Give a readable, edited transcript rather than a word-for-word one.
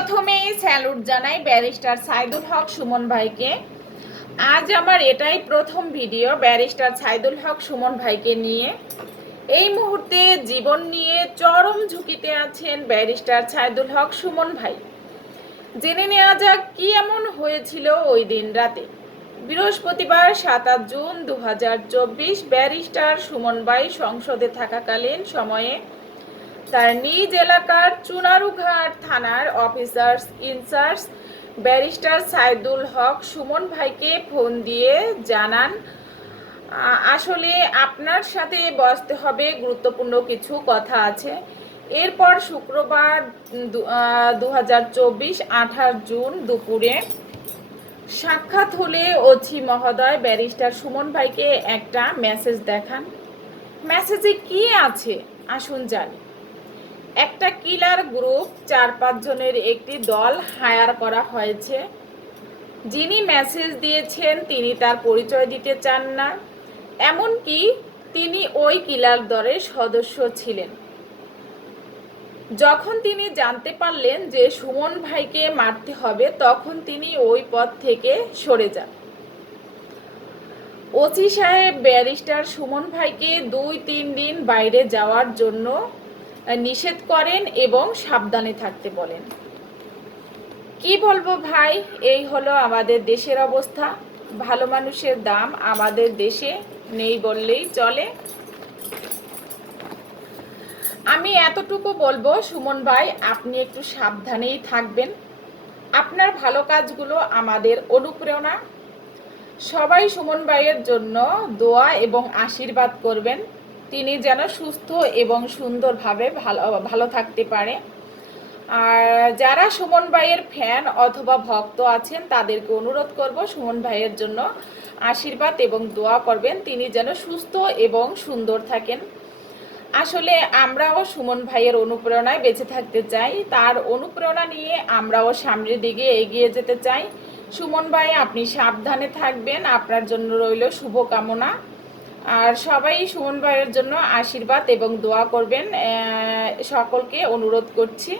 প্রথমেই স্যালুট জানাই ব্যারিস্টার সাইদুল হক সুমন ভাইকে। আজ আমার এটাই প্রথম ভিডিও ব্যারিস্টার সাইদুল হক সুমন ভাইকে নিয়ে। এই মুহূর্তে জীবন নিয়ে চরম ঝুঁকিতে আছেন ব্যারিস্টার সাইদুল হক সুমন ভাই। জেনে নেওয়া যাক কি এমন হয়েছিল ওই দিন রাতে। বৃহস্পতিবার ৭ জুন ২০২৪ ব্যারিস্টার সুমন ভাই সংসদে থাকাকালীন সময়ে তার নিজ এলাকার চুনারুঘাট থানার অফিসার্স ইনচার্জ ব্যারিস্টার সাইদুল হক সুমন ভাইকে ফোন দিয়ে জানান, আসলে আপনার সাথে বসতে হবে, গুরুত্বপূর্ণ কিছু কথা আছে। এরপর শুক্রবার ২০২৪ ২৮ জুন দুপুরে সাক্ষাৎ হলে ওসি মহোদয় ব্যারিস্টার সুমন ভাইকে একটা মেসেজ দেখান। মেসেজে কি আছে আসুন জানি। একটা কিলার গ্রুপ ৪-৫ জনের একটি দল হায়ার করা হয়েছে। যিনি মেসেজ দিয়েছেন তিনি তার পরিচয় দিতে চান না, এমনকি তিনি ওই কিলার দলের সদস্য ছিলেন। যখন তিনি জানতে পারলেন যে সুমন ভাইকে মারতে হবে তখন তিনি ওই পথ থেকে সরে যান। ওসি সাহেব ব্যারিস্টার সুমন ভাইকে ২-৩ দিন বাইরে যাওয়ার জন্য নিষেধ করেন এবং সাবধানে থাকতে বলেন। কি বলবো ভাই, এই হলো আমাদের দেশের অবস্থা। ভালো মানুষের দাম আমাদের দেশে নেই বললেই চলে। আমি এতটুকু বলবো, সুমন ভাই আপনি একটু সাবধানেই থাকবেন। আপনার ভালো কাজগুলো আমাদের অনুপ্রেরণা। সবাই সুমন ভাইয়ের জন্য দোয়া এবং আশীর্বাদ করবেন, তিনি যেন সুস্থ এবং সুন্দরভাবে ভালো থাকতে পারে। আর যারা সুমন ভাইয়ের ফ্যান অথবা ভক্ত আছেন তাদেরকে অনুরোধ করব সুমন ভাইয়ের জন্য আশীর্বাদ এবং দোয়া করবেন, তিনি যেন সুস্থ এবং সুন্দর থাকেন। আসলে আমরাও সুমন ভাইয়ের অনুপ্রেরণায় বেঁচে থাকতে চাই, তার অনুপ্রেরণা নিয়ে আমরাও সামনের দিকে এগিয়ে যেতে চাই। সুমন ভাই আপনি সাবধানে থাকবেন, আপনার জন্য রইল শুভকামনা। আর সবাই সুমন ভাইয়ের জন্য আশীর্বাদ এবং দোয়া করবেন, সকলকে অনুরোধ করছি।